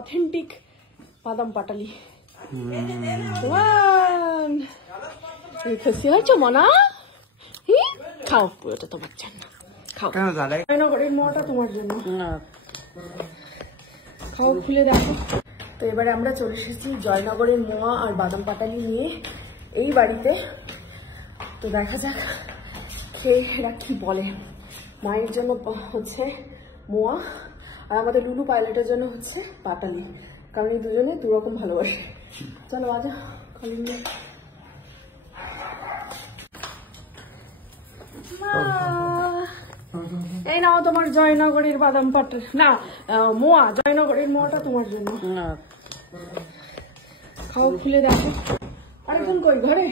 Authentic বাদাম পাটালি। খুশি হয়েছো মনা? খাও, পুরোটা তোমার জন্য খাও। জয়নগরের মোয়াটা তোমার জন্য খাও, খুলে দেখো। তো এবারে আমরা চলে এসেছি জয়নগরের মোয়া আর বাদাম পাটালি নিয়ে এই বাড়িতে। তো দেখা যাক খেয়ে এরা কি বলে। মায়ের জন্য হচ্ছে মোয়া আর আমাদের লুলু পাইলটের জন্য হচ্ছে পাটালি, কারণ এই দুজনে দুরকম ভালোবাসে। চলো আজা খালি নিয়ে। এই নাও তোমার জয়নগরের বাদাম পাটালি, না মোয়া, জয়নগরের মোয়াটা তোমার জন্য খাও, খুলে দেখো। আরেকজন কই ঘরে?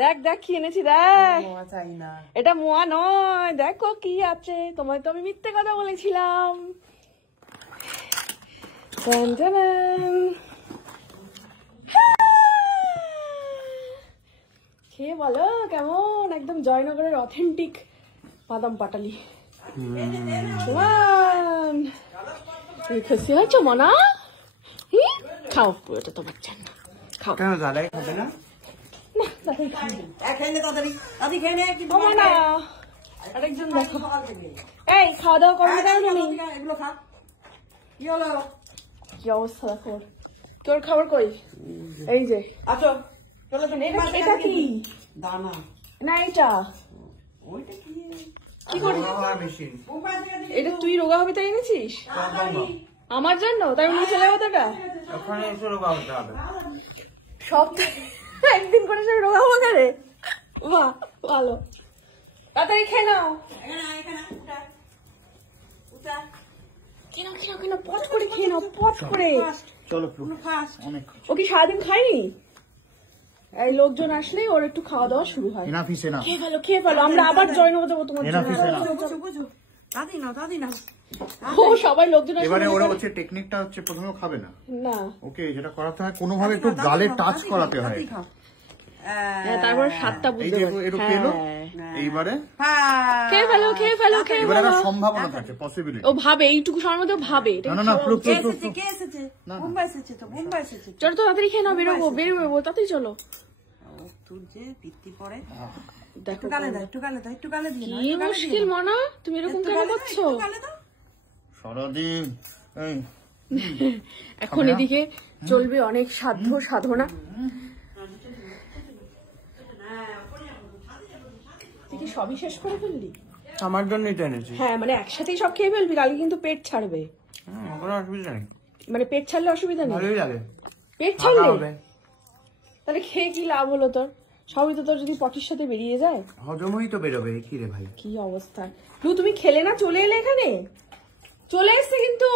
দেখ দেখ কি এনেছি, দেখ। এটা মোয়া নয়, দেখো কি আছে। তোমায় তো আমি মিথ্যে কথা বলেছিলাম। খেয়ে বলো কেমন, একদম জয়নগরের অথেন্টিক বাদাম পাটালি। খুশি হয়েছো মনা? খাও, পুরোটা তোমার জন্য খাও। আরেকজন দেখো। এই খাওয়া দাওয়া করবে কেন তুমি? কি অবস্থা দেখো, তোর খাবার কই? এই যে এটা কি দানা না, এটা কি করে? এটা তুই রোগা হবে তাই এনেছিস আমার জন্য? তাই নিয়ে চলে যাবো তোটা সপ্তাহে একদিন করে সব রোগা হবো না রে। বাহ ভালো, তাড়াতাড়ি খেয়ে নাও। কেন পট করে খেয়ে নাও, পট করে। ও কি সারাদিন খায়নি? এই লোকজন আসলে ওর একটু খাওয়া দাওয়া শুরু হয়। খেয়ে ফেলো, আমরা আবার জয়নগর যাবো তোমার জন্য। ও সবাই লোকজন এবারে ওরা হচ্ছে টেকনিকটা হচ্ছে প্রথমে খাবে না, ওকে যেটা করাতে হয় কোনোভাবে একটু গালে টাচ করাতে হয়, তারপর স্বাদটা বুঝতে পারো। এইবারে খেয়ে ফেলো। এবারে সম্ভাবনা থাকে, পসিবিলিটি। ও ভাবে এইটুকু সময়ের মধ্যে ভাবে। না চলো তো তাড়াতাড়ি খেয়ে নাও, বেরোবো তাড়াতাড়ি চলো। কি মুশকিল মনা, তুমি এরকম কেন করছো সারাদিন? এখন এদিকে চলবে অনেক সাধ্য সাধনা। তুই কি সবই শেষ করে ফেললি? আমার জন্যই তো এনেছি। হ্যাঁ মানে একসাথেই সব খেয়ে ফেলবি, কালকে কিন্তু পেট ছাড়বে। কোনো অসুবিধা নেই, মানে পেট ছাড়লে অসুবিধা নেই? ভালোই লাগে পেট ছাড়লে। তাহলে খেয়ে কি লাভ হলো তোর? সবই তো তোর যদি পটির সাথে বেরিয়ে যায়। হজমই তো বেরোবে। কি রে ভাই, কি অবস্থা। তুমি খেলে না, চলে এলে এখানে? চলে এসছে কিন্তু।